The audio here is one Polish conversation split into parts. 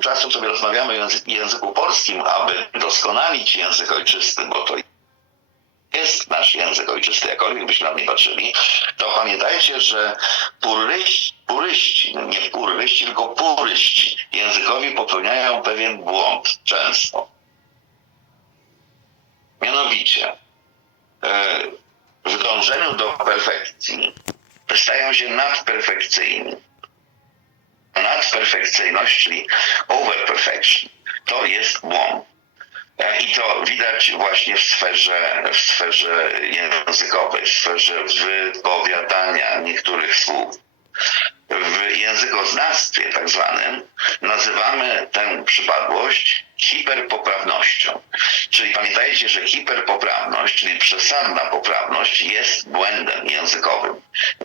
czasem sobie rozmawiamy o języku, polskim, aby doskonalić język ojczysty, bo to jest nasz język ojczysty, jakkolwiek byśmy na nie patrzyli, to pamiętajcie, że puryści, puryści no nie puryści, tylko puryści językowi popełniają pewien błąd często. Mianowicie, e, w dążeniu do perfekcji stają się nadperfekcyjni. Nadperfekcyjność, czyli over perfection, to jest błąd. E, I to widać właśnie w sferze, w sferze językowej, w sferze wypowiadania niektórych słów. W językoznawstwie tak zwanym nazywamy tę przypadłość hiperpoprawnością. Czyli pamiętajcie, że hiperpoprawność, czyli przesadna poprawność jest błędem językowym.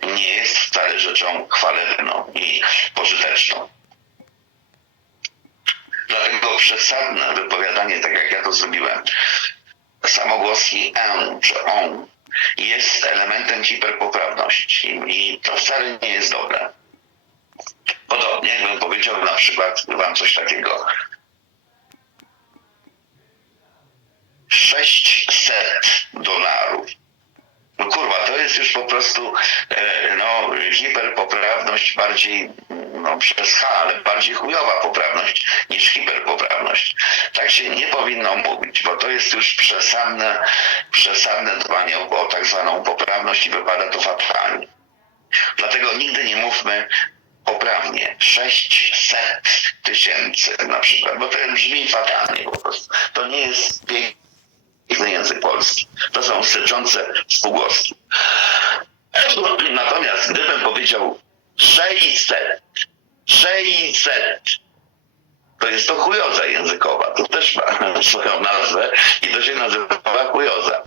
Nie jest wcale rzeczą chwalebną i pożyteczną. Dlatego przesadne wypowiadanie, tak jak ja to zrobiłem, samogłoski en czy on jest elementem hiperpoprawności i to wcale nie jest dobre. Podobnie jakbym powiedział na przykład wam coś takiego. 600 dolarów. No kurwa, to jest już po prostu e, no, hiperpoprawność bardziej, no przez H, ale bardziej chujowa poprawność niż hiperpoprawność. Tak się nie powinno mówić, bo to jest już przesadne, przesadne dbanie o, tak zwaną poprawność i wypada to fatalnie. Dlatego nigdy nie mówmy poprawnie 600 tysięcy na przykład, bo to brzmi fatalnie po prostu. To nie jest piękny język polski. To są syczące spółgłoski. Natomiast gdybym powiedział 600, 600, to jest to chujoza językowa. To też ma swoją nazwę i to się nazywa chujoza.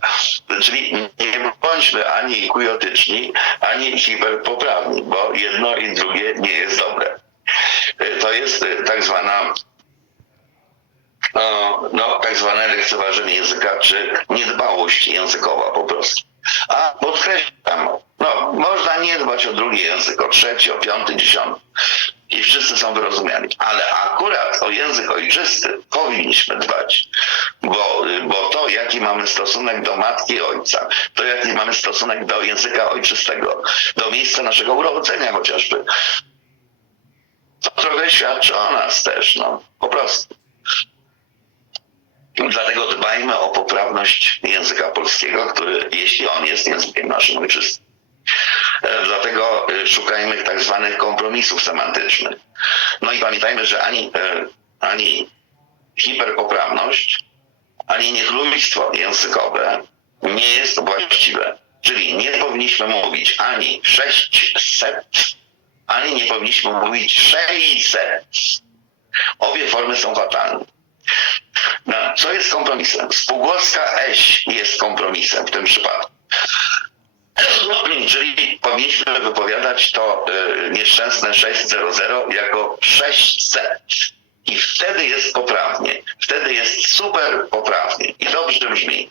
Czyli ani chujotyczni, ani hiperpoprawni, bo jedno i drugie nie jest dobre. To jest tak zwana no, no, tak zwane lekceważenie języka, czy niedbałość językowa po prostu. A podkreślam, no, można nie dbać o drugi język, o trzeci, o piąty, dziesiąty. I wszyscy są wyrozumiani. Ale akurat o język ojczysty powinniśmy dbać. Bo jaki mamy stosunek do matki i ojca, to jaki mamy stosunek do języka ojczystego, do miejsca naszego urodzenia chociażby, to trochę świadczy o nas też, no, po prostu. Dlatego dbajmy o poprawność języka polskiego, który, jeśli on jest językiem naszym ojczystym. E, Dlatego e, szukajmy tak zwanych kompromisów semantycznych. No i pamiętajmy, że ani, e, ani hiperpoprawność, ani niechlujstwo językowe nie jest właściwe. Czyli nie powinniśmy mówić ani 600, ani nie powinniśmy mówić 600. Obie formy są fatalne. No, co jest kompromisem? Spółgłoska eś jest kompromisem w tym przypadku. Czyli powinniśmy wypowiadać to y, nieszczęsne 600 jako 600. I wtedy jest poprawnie. Wtedy jest super poprawnie. I dobrze brzmi.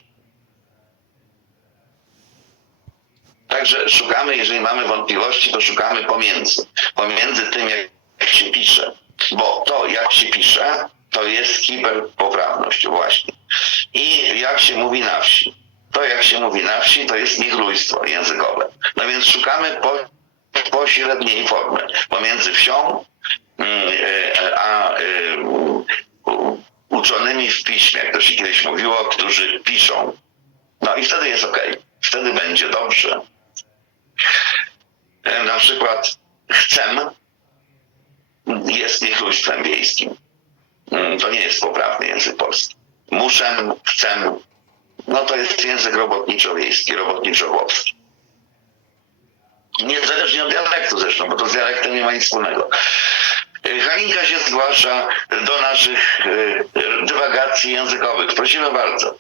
Także szukamy, jeżeli mamy wątpliwości, to szukamy pomiędzy. Pomiędzy tym, jak się pisze. Bo to, jak się pisze, to jest hiperpoprawność właśnie. I jak się mówi na wsi. To, jak się mówi na wsi, to jest niechlujstwo językowe. No więc szukamy po, pośredniej formy pomiędzy wsią a e, uczonymi w piśmie, jak to się kiedyś mówiło, którzy piszą. No i wtedy jest ok. Wtedy będzie dobrze. E, Na przykład chcę jest niechlujstwem wiejskim. Mm, To nie jest poprawny język polski. Muszę, chcę, no to jest język robotniczo-wiejski, robotniczo-chłopski. Niezależnie od dialektu zresztą, bo to z dialektem nie ma nic wspólnego. Halinka się zgłasza do naszych y, dywagacji językowych. Prosimy bardzo.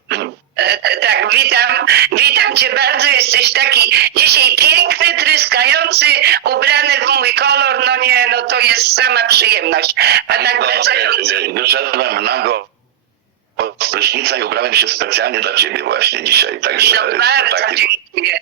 E, Tak, witam, witam cię bardzo. Jesteś taki dzisiaj piękny, tryskający, ubrany w mój kolor. No nie, no to jest sama przyjemność. A tak wracając, Wyszedłem nago od prysznica i ubrałem się specjalnie dla ciebie właśnie dzisiaj. Także no bardzo takie- dziękuję.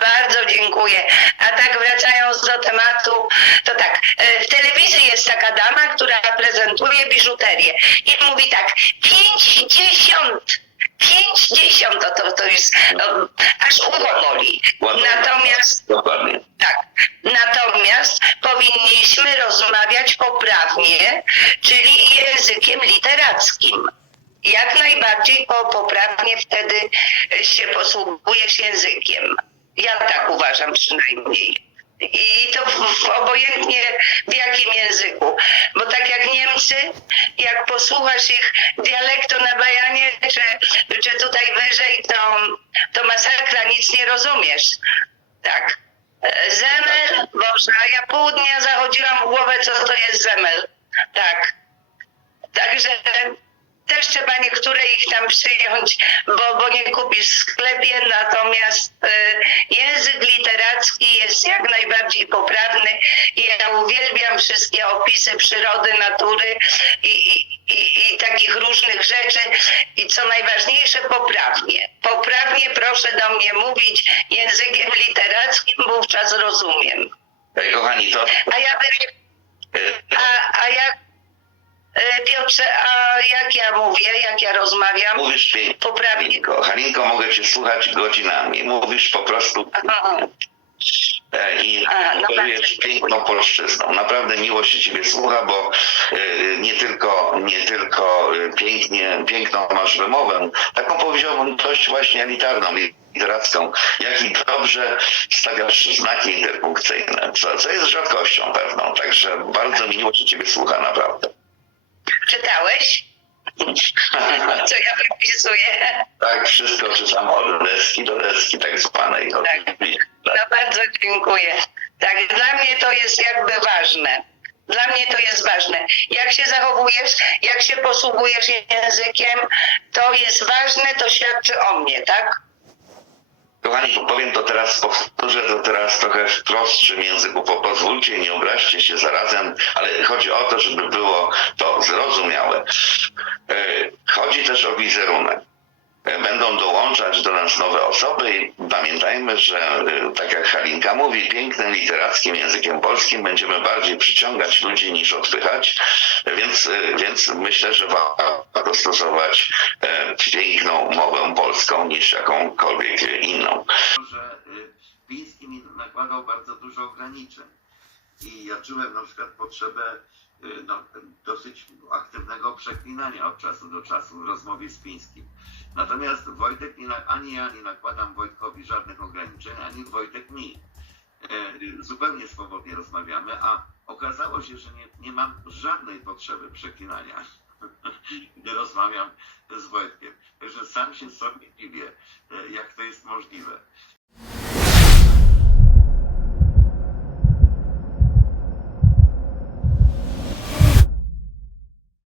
Bardzo dziękuję. A tak wracając do tematu, to tak, e, w telewizji jest taka dama, która prezentuje biżuterię i mówi tak, pięćdziesiąt, pięćdziesiąt, to, to, to jest, no, aż ucho boli. Natomiast Dokładnie. tak. Natomiast powinniśmy rozmawiać poprawnie, czyli językiem literackim. Jak najbardziej po, poprawnie wtedy się posługujesz językiem. Ja tak uważam przynajmniej. I to w, w obojętnie w jakim języku. Bo tak jak Niemcy, jak posłuchasz ich dialektu na bajanie, czy, czy tutaj wyżej, to, to masakra, nic nie rozumiesz. Tak. Zemel, Boże, a ja pół dnia zachodziłam w głowę, co to jest zemel. Tak. Także też trzeba niektóre ich tam przyjąć, bo, bo nie kupisz w sklepie, natomiast e, język literacki jest jak najbardziej poprawny i ja uwielbiam wszystkie opisy przyrody, natury i, i, i, i takich różnych rzeczy i co najważniejsze poprawnie. Poprawnie proszę do mnie mówić językiem literackim, wówczas rozumiem. Ej, kochani, to... A ja bym e, a, a jak, e, Piotrze, a jak ja mówię, jak ja rozmawiam? Mówisz pięknie. Poprawnie. Halinko, Halinko, mogę cię słuchać godzinami. Mówisz po prostu Aha, e, i A, no piękną polszczyzną. Naprawdę miło się ciebie słucha, bo e, nie tylko, nie tylko e, pięknie, piękną masz wymowę, taką powiedziałbym dość właśnie elitarną, literacką, jak i dobrze stawiasz znaki interpunkcyjne, co, co jest rzadkością pewną. Także bardzo miło się ciebie słucha, naprawdę. czytałeś? Co ja wypisuję? Tak, wszystko czytam od deski do deski tak zwanej. Tak. No bardzo dziękuję. Tak, dla mnie to jest jakby ważne. Dla mnie to jest ważne. Jak się zachowujesz, jak się posługujesz językiem, to jest ważne, to świadczy o mnie, tak? Kochani, powiem to teraz, powtórzę to teraz trochę w prostszym języku. Po, pozwólcie, nie obraźcie się zarazem, ale chodzi o to, żeby było to zrozumiałe. E, Chodzi też o wizerunek. E, Będą dołączać do nas nowe osoby i pamiętajmy, że e, tak jak Halinka mówi, pięknym literackim językiem polskim będziemy bardziej przyciągać ludzi niż odpychać, więc, e, więc myślę, że warto stosować piękną mowę polską niż jakąkolwiek inną. że Piński mi nakładał bardzo dużo ograniczeń. I ja czułem na przykład potrzebę no, dosyć aktywnego przeklinania od czasu do czasu w rozmowie z Pińskim. Natomiast Wojtek, ani ja nie nakładam Wojtkowi żadnych ograniczeń, ani Wojtek mi. Y, Zupełnie swobodnie rozmawiamy, a okazało się, że nie, nie mam żadnej potrzeby przeklinania, gdy rozmawiam z Wojtkiem. Także sam się sobie dziwię, y, jak to jest możliwe.